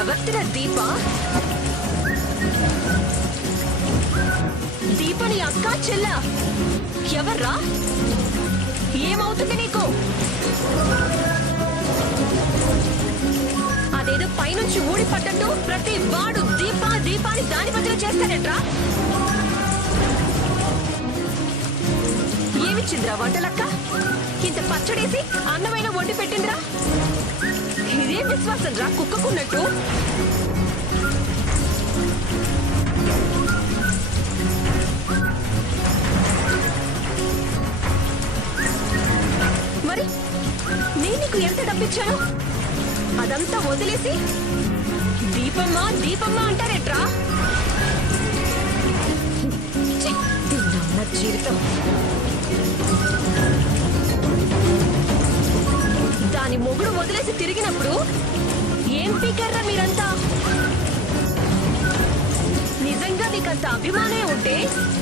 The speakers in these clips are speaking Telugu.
ఎవరిరా దీప? దీపని అక్క చెల్ల ఎవర్రా? ఏమవుతుంది నీకు? అదేదో పైనుంచి ఊడి పడ్డట్టు ప్రతి వాడు దీప దీపాన్ని దాని బదులు చేస్తాడట్రా. ఏమిచ్చిందిరా వంటలక్క? ఇంత పచ్చడేసి అన్నమైన వండి పెట్టిందిరా. ఇదే విశ్వాసం రా కుక్కకున్నట్టు. మరి నేను నీకు ఎంత డబ్బిచ్చాను? అదంతా వదిలేసి దీపమ్మ దీపమ్మ అంటారేట్రా? తిన్నమ్మ జీవితం. దాని మొగుడు వదిలేసి తిరిగినప్పుడు ఏం పీకర్రా మీరంతా? నిజంగా నీకంత అభిమానే ఉంటే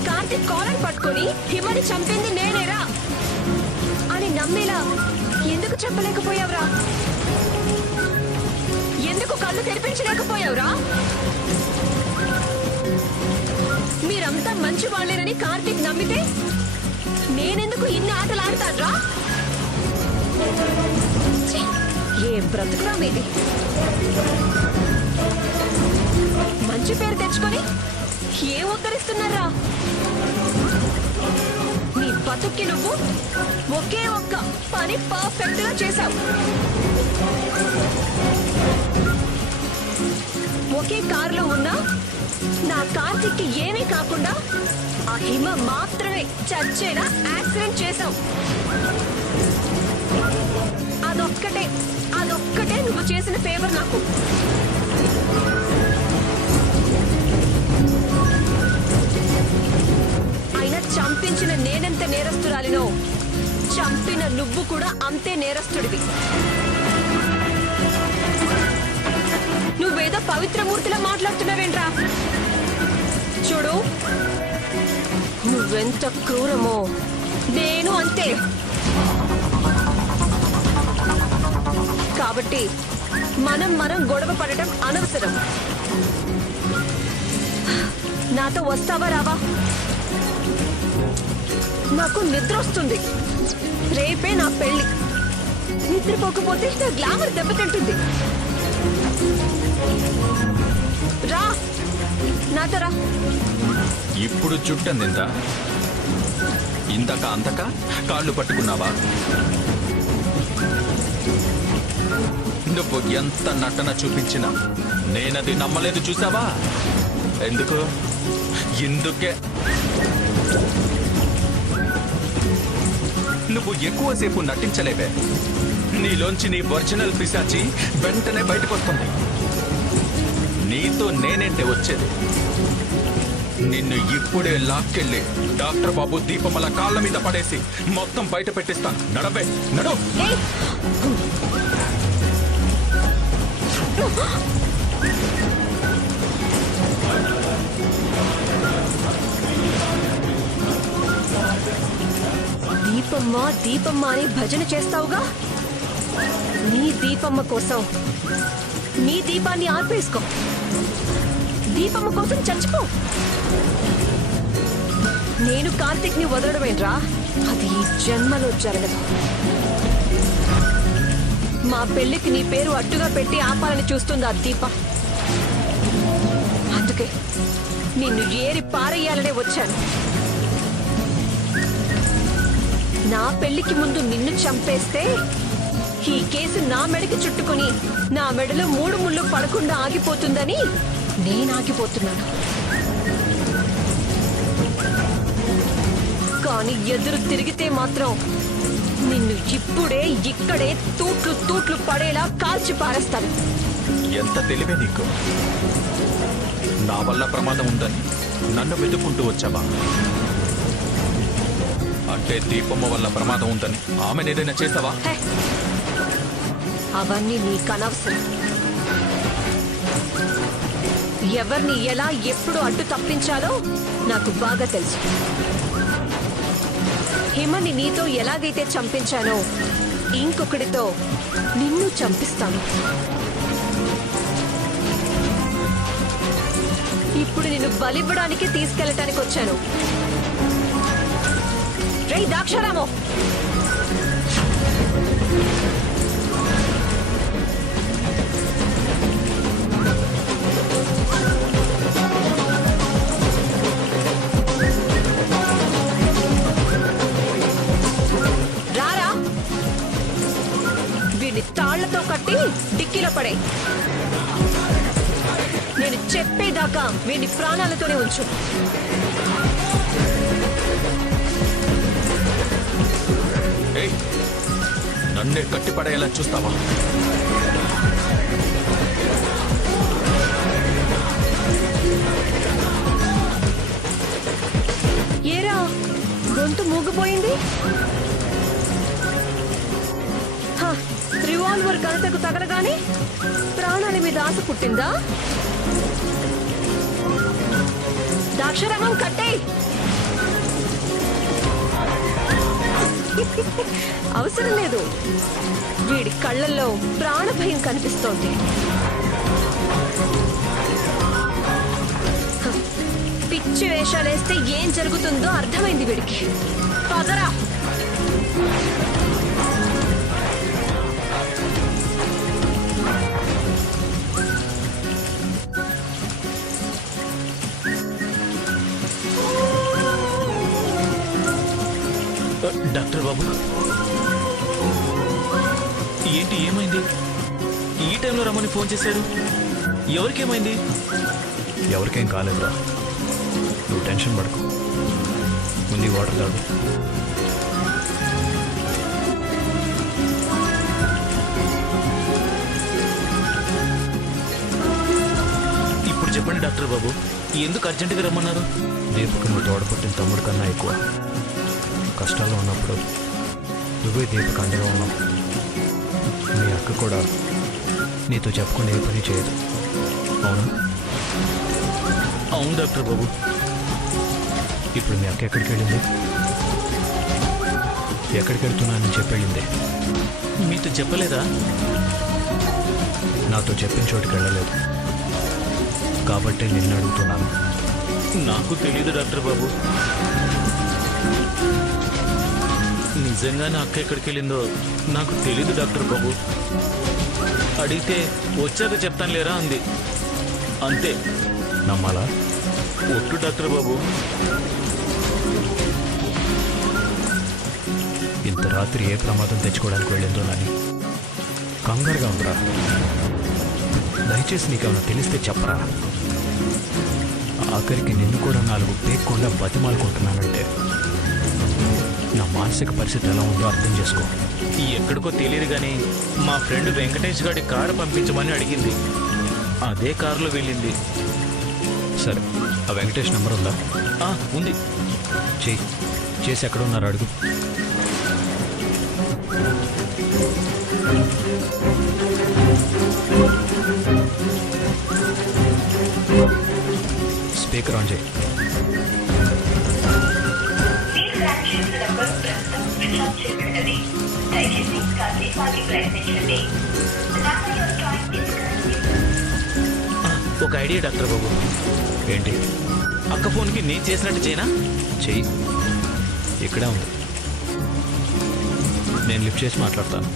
కార్తీక్ కాలర్ పట్టుకొని హిమని చంపింది నేనేరా అని నమ్మేలా ఎందుకు చెప్పలేకపోయావురా? ఎందుకు కళ్ళు తెరిపించలేకపోయావురా? మీరంతా మంచి వాళ్ళేనని కార్తీక్ నమ్మితే నేనెందుకు ఇన్ని ఆటలు ఆడతాడ్రా? ఏం బ్రతుకురా మీది? మంచి పేరు తెచ్చుకొని ఏం ఉద్ధరిస్తున్నారా? నీ బతుక్కి నువ్వు ఒకే ఒక్క పని పర్ఫెక్ట్ గా చేశావు. ఒకే కారులో ఉన్నా నా కార్తీక్కి ఏమీ కాకుండా ఆ హిమ మాత్రమే చచ్చేలా యాక్సిడెంట్ చేశావు. అదొక్కటే నువ్వు చేసిన ఫేవర్ నాకు. అయినా చంపించిన నేనెంత నేరస్తురాలినో చంపిన నువ్వు కూడా అంతే నేరస్తుడివి. నువ్వేదో పవిత్రమూర్తిలా మాట్లాడుతున్నావేంట్రా? చూడు, నువ్వెంత క్రూరమో నేను అంతే. కాబట్టి మనం గొడవ పడటం అనవసరం. నాతో వస్తావా రావా? నాకు నిద్ర వస్తుంది. రేపే నా పెళ్లి. నిద్రపోకపోతే నా గ్లామర్ దెబ్బతింటుంది. రా, నాతో రా. ఇప్పుడు చుట్టందింత ఇంతక అంతక కాళ్ళు పట్టుకున్నావా? నువ్వు ఎంత నటన చూపించినా నేనది నమ్మలేదు. చూసావా? ఇందుకే నువ్వు ఎక్కువసేపు నటించలేవే. నీలోంచి నీ ఒరిజినల్ పిశాచి వెంటనే బయటకు వస్తుంది. నీతో నేనేంటే వచ్చేది? నిన్ను ఇప్పుడే లాక్కెళ్ళి డాక్టర్ బాబు దీపమ్మల కాళ్ళ మీద పడేసి మొత్తం బయట పెట్టిస్తాను. నడవే, నడు. దీపమ్మ దీపమ్మ అని భజన చేస్తావుగా? నీ దీపమ్మ కోసం నీ దీపాన్ని ఆర్పేసుకో. దీపమ్మ కోసం చచ్చిపో. నేను కార్తీక్ ని వదలడమేంట్రా? అది ఈ జన్మలో జరగదు. మా పెళ్లికి నీ పేరు అడ్డుగా పెట్టి ఆపాలని చూస్తుంది ఆ దీప. అందుకే నిన్ను ఏరి పారేయాలనే వచ్చాను. నా పెళ్లికి ముందు నిన్ను చంపేస్తే ఈ కేసు నా మెడకి చుట్టుకొని నా మెడలో 3 ముళ్ళు పడకుండా ఆగిపోతుందని నేను ఆగిపోతున్నాను. కానీ ఎదురు తిరిగితే మాత్రం నిన్ను ఇప్పుడే ఇక్కడే తూట్లు పడేలా కాల్చి పారేస్తాను. ఎంత తెలివే నీకు! నా వల్ల ప్రమాదం ఉందని నన్ను వెతుక్కుంటూ వచ్చావా? అంటే దీపమ్మ వల్ల ప్రమాదం ఉందని ఆమెనేదైనా చేసావా? అవన్నీ నీకు అనవసరం. ఎవరిని ఎలా ఎప్పుడు అడ్డు తప్పించాలో నాకు బాగా తెలుసు. హిమని నీతో ఎలాగైతే చంపించానో ఇంకొకడితో నిన్ను చంపిస్తాను. నిన్ను బలివ్వడానికి తీసుకెళ్ళటానికి వచ్చాను. రేయ్ దాక్షారామో, రారా. వీడిని తాళ్లతో కట్టి డిక్కీలో పడే. నేను చెప్పేదాకా వీడిని ప్రాణాలతోనే ఉంచు. ఏయ్, నన్నే కట్టిపడేలా చూస్తావా? ఏరా గొంతు మూగిపోయింది. రివాల్వర్ కణతకు తగలగానే ప్రాణాల మీద ఆశ పుట్టిందా? దాక్షరామం కట్టే. అవసరం లేదు. వీడి కళ్ళల్లో ప్రాణభయం కనిపిస్తోంది. పిచ్చి వేషాలేస్తే ఏం జరుగుతుందో అర్థమైంది వీడికి. పదరా. డాక్టర్ బాబు, ఏంటి ఏమైంది? ఈ టైంలో రమ్మని ఫోన్ చేశారు. ఎవరికేమైంది? ఎవరికేం కాలేదురా, నువ్వు టెన్షన్ పడకు. ముందు వాటర్ తాగు. ఇప్పుడు చెప్పండి డాక్టర్ బాబు, ఎందుకు అర్జెంటుగా రమ్మన్నారు? దీపకు నువ్వు తోడపుట్టిన తమ్ముడు కన్నా ఎక్కువ. కష్టాల్లో ఉన్నప్పుడు నువ్వే దీపకు అండగా ఉన్నావు. మీ అక్క కూడా నీతో చెప్పుకుని ఏ పని చేయదు, అవునా? అవును డాక్టర్ బాబు. ఇప్పుడు మీ అక్క ఎక్కడికి వెళ్ళింది? ఎక్కడికి వెళ్తున్నానని చెప్పి వెళ్ళింది. మీతో చెప్పలేదా? నాతో చెప్పిన చోటుకి వెళ్ళలేదు కాబట్టే నిన్ను అడుగుతున్నాను. నాకు తెలియదు డాక్టర్ బాబు. నిజంగా నా అక్క ఎక్కడికి వెళ్ళిందో నాకు తెలీదు డాక్టర్ బాబు. అడిగితే వచ్చాక చెప్తాను లేరా అంది, అంతే. నమ్మాలా? ఒట్టు డాక్టర్ బాబు. ఇంత రాత్రి ఏ ప్రమాదం తెచ్చుకోవడానికి వెళ్ళిందో నాని కంగారుగా ఉందిరా. దయచేసి నీకేమైనా తెలిస్తే చెప్పరా. ఆఖరికి నిన్ను కూడా 4 పేక్కుండా బతిమాలుకుంటున్నానంటే నా మానసిక పరిస్థితి ఎలా ఉందో అర్థం చేసుకో. ఎక్కడికో తెలియదు కానీ మా ఫ్రెండ్ వెంకటేష్ గారి కారు పంపించమని అడిగింది. అదే కారులో వెళ్ళింది. సరే, ఆ వెంకటేష్ నెంబర్ ఉందా? ఉంది. చేసి ఎక్కడ ఉన్నారు అడుగు. స్పీకర్ ఆన్ చేయి. ఒక ఐడియా డాక్టర్ బాబు. ఏంటి? అక్క ఫోన్కి నేను చేసినట్టు చేయనా? చెయ్యి, ఇక్కడే ఉంది. నేను లిఫ్ట్ చేసి మాట్లాడతాను.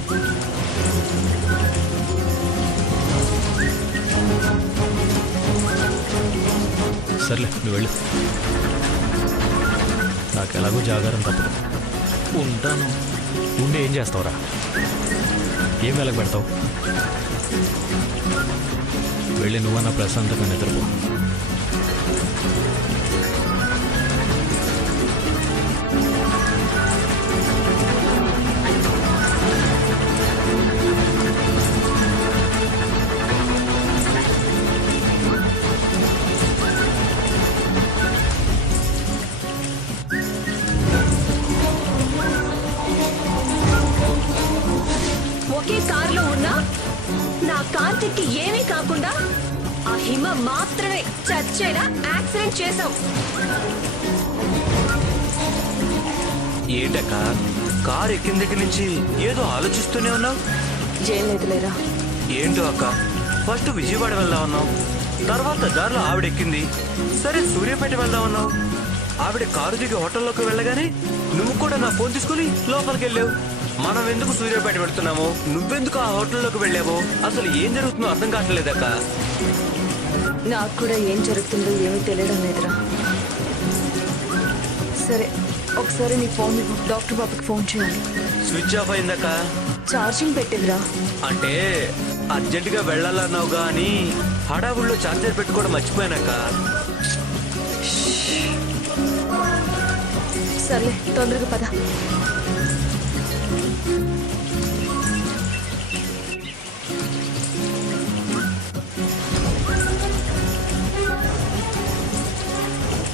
సర్లే, నువ్వు వెళ్ళు. నాకు ఎలాగో జాగారం తప్పదు. ఉంటాను. ఉండి ఏం చేస్తావురా? ఏం వెలగ పెడతావు? వెళ్ళి నువ్వన్నా ప్రశాంతంగా నిద్రపో. ఒకే కారులో ఉన్నా నా కార్తిక్కి ఏమీ కాకుండా ఆ హిమ మాత్రమే చచ్చేలా యాక్సిడెంట్ చేశావు. ఏంటక్క, కారు ఎక్కిన దగ్గర నుంచి ఏదో ఆలోచిస్తూనే ఉన్నావు? ఏం లేదులేరా. ఏంటో అక్క, ఫస్ట్ విజయవాడ వెళ్దాం అన్నావు, తర్వాత దారిలో ఆవిడ ఎక్కింది. సరే సూర్యాపేట వెళ్దామన్నావు. ఆవిడ కారు దిగి హోటల్లోకి వెళ్ళగానే నువ్వు కూడా నా ఫోన్ తీసుకుని లోపలికి వెళ్ళావు. మనం ఎందుకు సూర్యాపేట వెళ్తున్నామో, నువ్వెందుకు ఆ హోటల్లోకి వెళ్ళావో అసలు ఏం జరుగుతుందో అర్థం కావట్లేదక్క. నాకు కూడా ఏం జరుగుతుందో ఏమీ తెలియడం లేదురా. సరే ఒకసారి నీ ఫోన్ ఇవ్వు, డాక్టర్ బాబుకి ఫోన్ చేయాలి. స్విచ్ ఆఫ్ అయిందక్క. ఛార్జింగ్ పెట్టిందిరా. అంటే అర్జెంటుగా వెళ్ళాలన్నావుగా అని హడావుల్లో ఛార్జర్ పెట్టుకోవడం మర్చిపోయానక్క. సర్లే తొందరగా పద.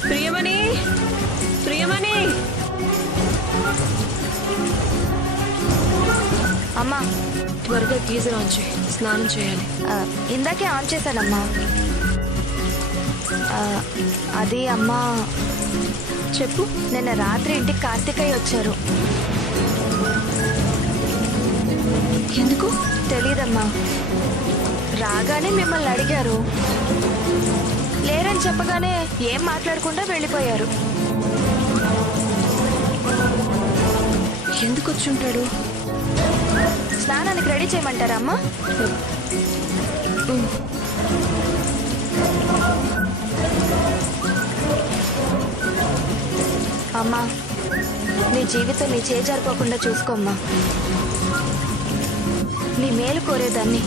ప్రియమణి, ప్రియమణి, అమ్మా త్వరగా గీజర్ ఆన్ చేయి, స్నానం చేయాలి. ఇందాకే ఆన్ చేశానమ్మా. అది అమ్మా, చెప్పు. నిన్న రాత్రి ఇంటికి కార్తికయ్య వచ్చారు. ఎందుకు? తెలీదమ్మా. రాగానే మిమ్మల్ని అడిగారు. లేరని చెప్పగానే ఏం మాట్లాడకుండా వెళ్ళిపోయారు. ఎందుకు వచ్చుంటాడు? స్నానానికి రెడీ చేయమంటారా అమ్మా? అమ్మా నీ జీవితం నీ చేజారిపోకుండా చూసుకోమ్మా. నీ మేలు కోరేదాన్ని,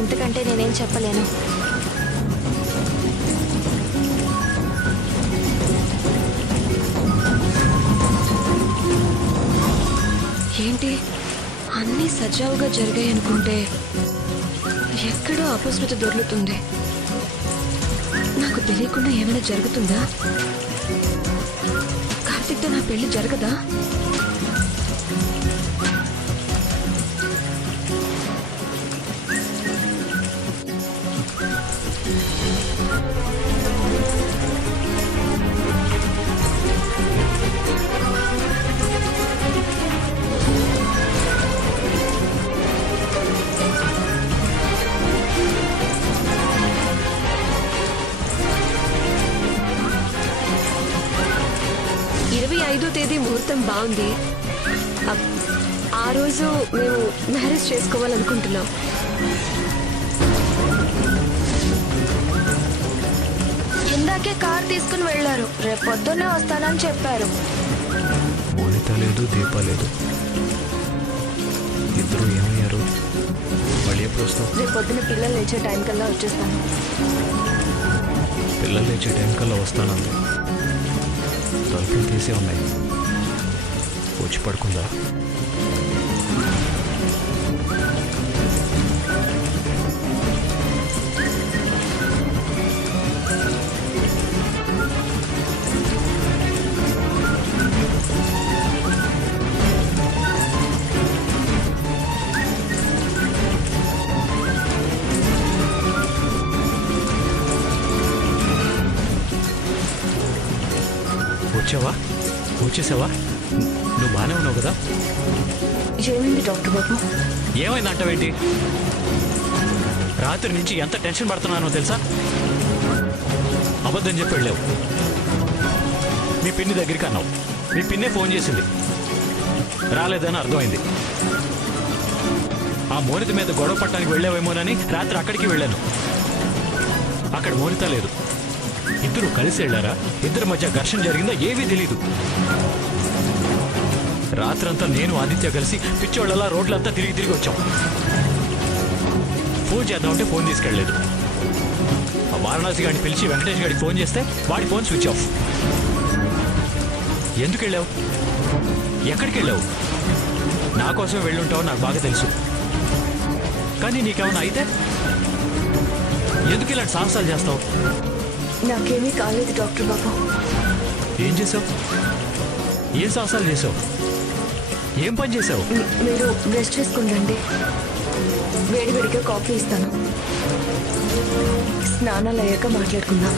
ఇంతకంటే నేనేం చెప్పలేను. ఏంటి అన్నీ సజావుగా జరిగాయి అనుకుంటే ఎక్కడో అపస్మృతి దొర్లుతుంది. నాకు తెలియకుండా ఏమైనా జరుగుతుందా? కార్తిక్తో నా పెళ్లి జరగదా? తేదీ ముహూర్తం బాగుంది. ఆ రోజు మేము మ్యారేజ్ చేసుకోవాలనుకుంటున్నాం. ఇందాకే కార్ తీసుకుని వెళ్ళారు. రేపు పొద్దున్నే వస్తానని చెప్పారు. మోనిత లేదు, దీప లేదు. ఇద్దరు ఏమయ్యారు? మళ్ళీ ఎప్పుడు వస్తావు? రేపు పొద్దున్న పిల్లలు లేచే టైం కల్లా వచ్చేస్తాను. పిల్లలు లేచే టైం కల్లా వస్తానంది. తలుపులు తీసే ఉన్నాయి. వచ్చి పడుకుందా? వచ్చావా? వచ్చేసావా? నువ్వు బాగానే ఉన్నావు కదా? ఏమైంది డాక్టర్ బాబు? ఏమైంది అంటావేంటి? రాత్రి నుంచి ఎంత టెన్షన్ పడుతున్నానో తెలుసా? అబద్ధం చెప్పి వెళ్ళావు. మీ పిన్ని దగ్గరికి అన్నావు. మీ పిన్నే ఫోన్ చేసింది. రాలేదని అర్థమైంది. ఆ మోనిత మీద గొడవ పట్టడానికి వెళ్ళావేమోనని రాత్రి అక్కడికి వెళ్ళాను. అక్కడ మోనిత లేదు. ఇద్దరు కలిసి వెళ్ళారా? ఇద్దరి మధ్య ఘర్షణ జరిగిందా? ఏవీ తెలీదు. రాత్రంతా నేను ఆదిత్య కలిసి పిచ్చోళ్ళలా రోడ్లంతా తిరిగి వచ్చాం. ఫోన్ చేద్దామంటే ఫోన్ తీసుకెళ్ళలేదు. ఆ వారణాసి గారిని పిలిచి వెంకటేష్ గారికి ఫోన్ చేస్తే వాడి ఫోన్ స్విచ్ ఆఫ్. ఎందుకు వెళ్ళావు? ఎక్కడికి వెళ్ళావు? నా కోసం వెళ్ళుంటావు నాకు బాగా తెలుసు. కానీ నీకేమన్నా అయితే ఎందుకు ఇలాంటి సాహసాలు చేస్తావు? నాకేమీ కాలేదు డాక్టర్ బాబు. ఏం చేసావు? ఏం సాహసాలు చేసావు? ఏం పని చేసావు? మీరు బ్రష్ చేసుకుండండి. వేడివేడిగా కాఫీ ఇస్తాను. స్నానాలు అయ్యాక మాట్లాడుకుందాం.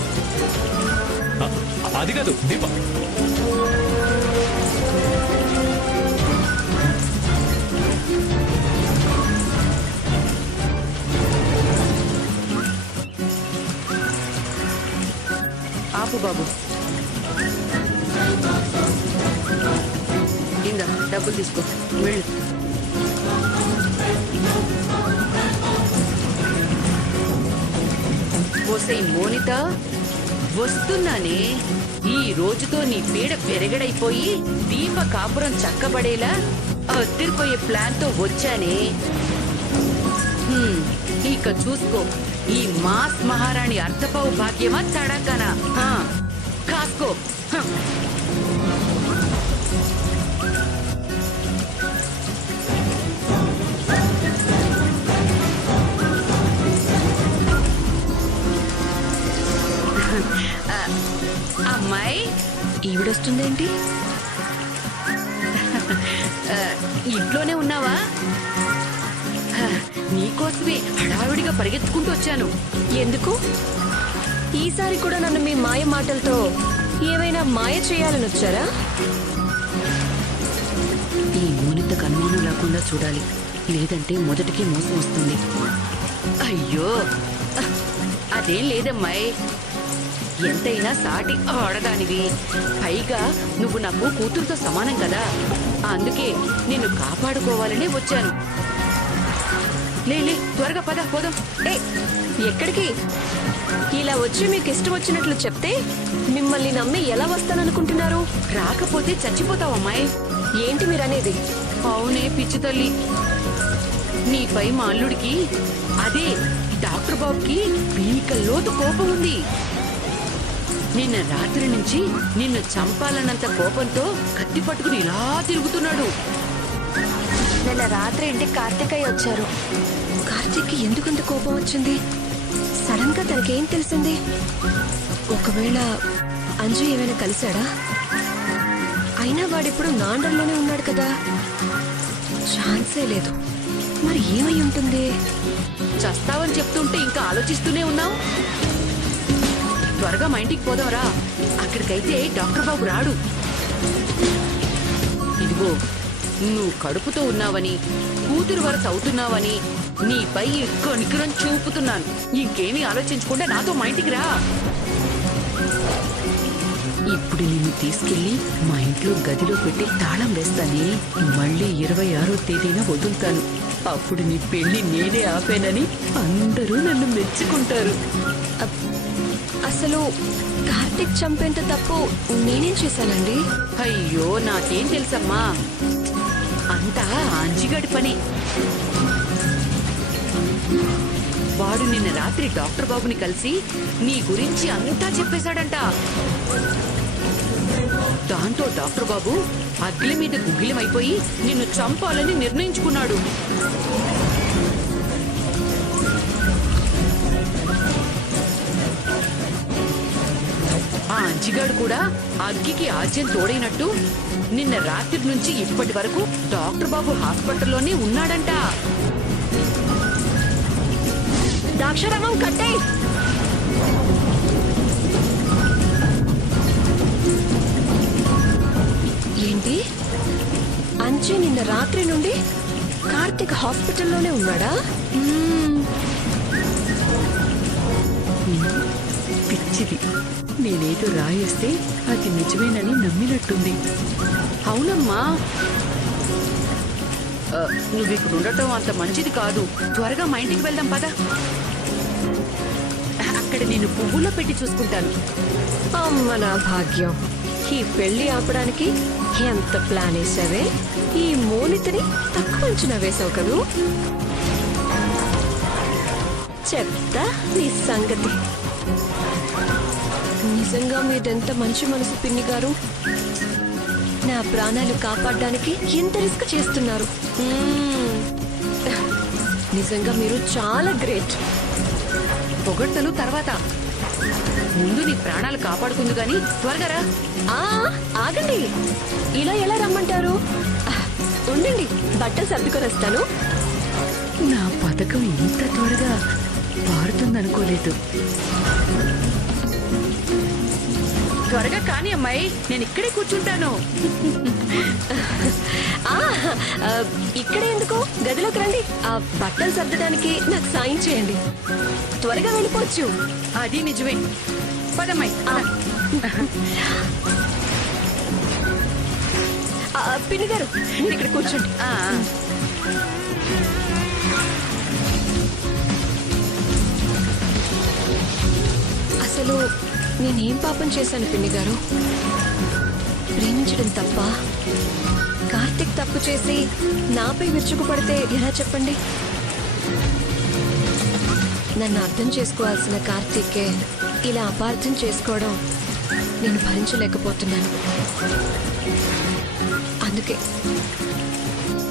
అది కాదు దీప. ఆపు బాబు. ఇందా డబ్బులు తీసుకో, వెళ్ళు. ఓసై మోనిత, వస్తున్నానే. ఈ రోజుతో నీ పీడ పెరగడైపోయి దీప కాపురం చక్కబడేలా అద్దరిపోయే ప్లాన్ తో వచ్చానే. ఇక చూసుకో, ఈ మాస్ మహారాణి అర్థపావు భాగ్యమా తడాకనా? కాసుకో. అమ్మాయి, ఈవిడొస్తుందేంటి? ఇంట్లోనే ఉన్నావా? నీకోసమే హడావిడిగా పరిగెత్తుకుంటూ వచ్చాను. ఎందుకు? ఈసారి కూడా నన్ను మీ మాయ మాటలతో ఏమైనా మాయ చేయాలని వచ్చారా? ఈ మోనితకు అనుమానం లేకుండా చూడాలి, లేదంటే మొదటికి మోసం వస్తుంది. అయ్యో, అదేం లేదమ్మాయి. ఎంతైనా సాటి ఆడదానివి. పైగా నువ్వు నాకు కూతురుతో సమానం కదా, అందుకే నిన్ను కాపాడుకోవాలనే వచ్చాను. లే, త్వరగా పద, పోదాం. ఏ, ఎక్కడికి? ఇలా వచ్చి మీకు ఇష్టం వచ్చినట్లు చెప్తే మిమ్మల్ని నమ్మి ఎలా వస్తాననుకుంటున్నారు? రాకపోతే చచ్చిపోతావమ్మాయి. ఏంటి మీరనేది? అవునే పిచ్చి తల్లి, నీపై మా అల్లుడికి, అదే డాక్టర్ బాబుకి పీకల్లోతు కోపం ఉంది. నిన్న రాత్రి నుంచి నిన్ను చంపాలన్నంత కోపంతో కత్తి పట్టుకుని ఇలా తిరుగుతున్నాడు. నిన్న రాత్రి ఇంటికి కార్తికయ్య వచ్చారు. కార్తీక్కి ఎందుకంత కోపం వచ్చింది? సడన్ గా తనకేం తెలిసింది? ఒకవేళ అంజు ఏమైనా కలిశాడా? అయినా వాడిప్పుడు నాండర్లోనే ఉన్నాడు కదా, ఛాన్సే లేదు. మరి ఏమై ఉంటుంది? చస్తావని చెప్తుంటే ఇంకా ఆలోచిస్తూనే ఉన్నావు. త్వరగా మా ఇంటికి పోదాంరా, అక్కడికైతే డాక్టర్ బాబు రాడు. ఇదిగో, నువ్వు కడుపుతో ఉన్నావని, కూతురు వరస అవుతున్నావని నీపై కనికరం చూపుతున్నాను. ఇంకేమీ ఆలోచించకుండా నాతో మా ఇంటికి రా. ఇప్పుడు నిన్ను తీసుకెళ్లి మా ఇంట్లో గదిలో పెట్టి తాళం వేస్తానే. మళ్ళీ 26వ తేదీన వదులుతాను. అప్పుడు నీ పెళ్లి నేనే ఆపానని అందరూ నన్ను మెచ్చుకుంటారు. అసలు కార్తీక్ చంపేంత తప్పు నేనేం చేశానండి? అయ్యో, నాకేం తెలుసమ్మా, అంతా అంజిగాడి పని. వాడు నిన్న రాత్రి డాక్టర్ బాబుని కలిసి నీ గురించి అంతా చెప్పేశాడంట. దాంతో డాక్టర్ బాబు అగ్ని మీద గుగ్గిలమైపోయి నిన్ను చంపాలని నిర్ణయించుకున్నాడు. ఆ అంజిగాడు కూడా అగ్గికి ఆజ్యం తోడైనట్టు నిన్న రాత్రి నుంచి ఇప్పటి వరకు డాక్టర్ బాబు హాస్పిటల్లోనే ఉన్నాడంట. దాక్షరామం కట్టే. ఏంటి? అంజు నిన్న రాత్రి నుండి కార్తీక్ హాస్పిటల్లోనే ఉన్నాడా? పిచ్చిది, నేనేదో రాయేస్తే అది నిజమేనని నమ్మినట్టుంది. అవునమ్మా, నువ్వు ఇక్కడ ఉండటం అంత మంచిది కాదు. త్వరగా మా ఇంటికి వెళ్దాం పద. అక్కడ నేను పువ్వులో పెట్టి చూసుకుంటాను. అమ్మ నా భాగ్యం, ఈ పెళ్లి ఆపడానికి ఎంత ప్లాన్ వేసావే? ఈ మోనితని తక్కువ అంచనా వేసావు కదూ. చెప్తా నీ సంగతి. నిజంగా మీదెంత మంచి మనసు పిన్ని గారు. నా ప్రాణాలు కాపాడడానికి ఎంత రిస్క్ చేస్తున్నారు. నిజంగా మీరు చాలా గ్రేట్. పొగడ్తలు తర్వాత, ముందు నీ ప్రాణాలు కాపాడుకుందు గాని త్వరగా రా. ఆగండి, ఇలా ఎలా రమ్మంటారు? ఉండండి, బట్టలు సర్దుకొని వస్తాను. నా పథకం ఇంత త్వరగా పారుతుందనుకోలేదు. త్వరగా కాని అమ్మాయి, నేను ఇక్కడే కూర్చుంటాను. ఇక్కడే ఎందుకు? గదిలోకి రండి. ఆ బట్టలు సర్దడానికి నాకు సాయం చేయండి. త్వరగా వెళ్ళిపోవచ్చు. అది నిజమే. పదమ్మాయి. పిన్ని గారు మీరు ఇక్కడ కూర్చోండి. అసలు నేనేం పాపం చేశాను పిన్ని గారు? ప్రేమించడం తప్ప? కార్తిక్ తప్పు చేసి నాపై విరుచుకుపడితే ఎలా చెప్పండి? నన్ను అర్థం చేసుకోవాల్సిన కార్తిక్కే ఇలా అపార్థం చేసుకోవడం నేను భరించలేకపోతున్నాను. అందుకే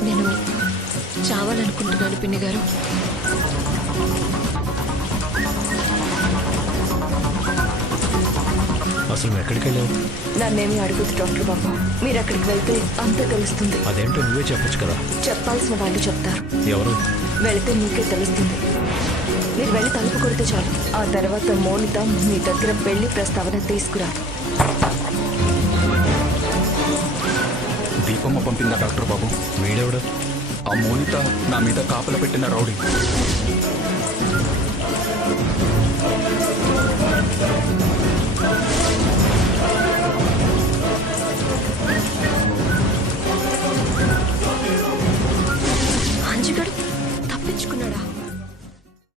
నేను చావాలనుకుంటున్నాను పిన్ని గారు. అసలు నువ్వు ఎక్కడికి వెళ్ళావు? నన్నేమి అడుగుద్దు డాక్టర్ బాబు. మీరు అక్కడికి వెళ్తే అంతా తెలుస్తుంది. అదేంటో నువ్వే చెప్పొచ్చు కదా. చెప్పాల్సిన వాళ్ళు చెప్తారు. ఎవరు? వెళితే మీకే తెలుస్తుంది. మీరు వెళ్ళి తలుపు కొడితే చాలు. ఆ తర్వాత మోనిత మీ దగ్గర పెళ్లి ప్రస్తావన తీసుకురా. దీపమ్మ పంపిందా డాక్టర్ బాబు? వీడెవడు? ఆ మోనిత నా మీద కాపల పెట్టిన రౌడీ.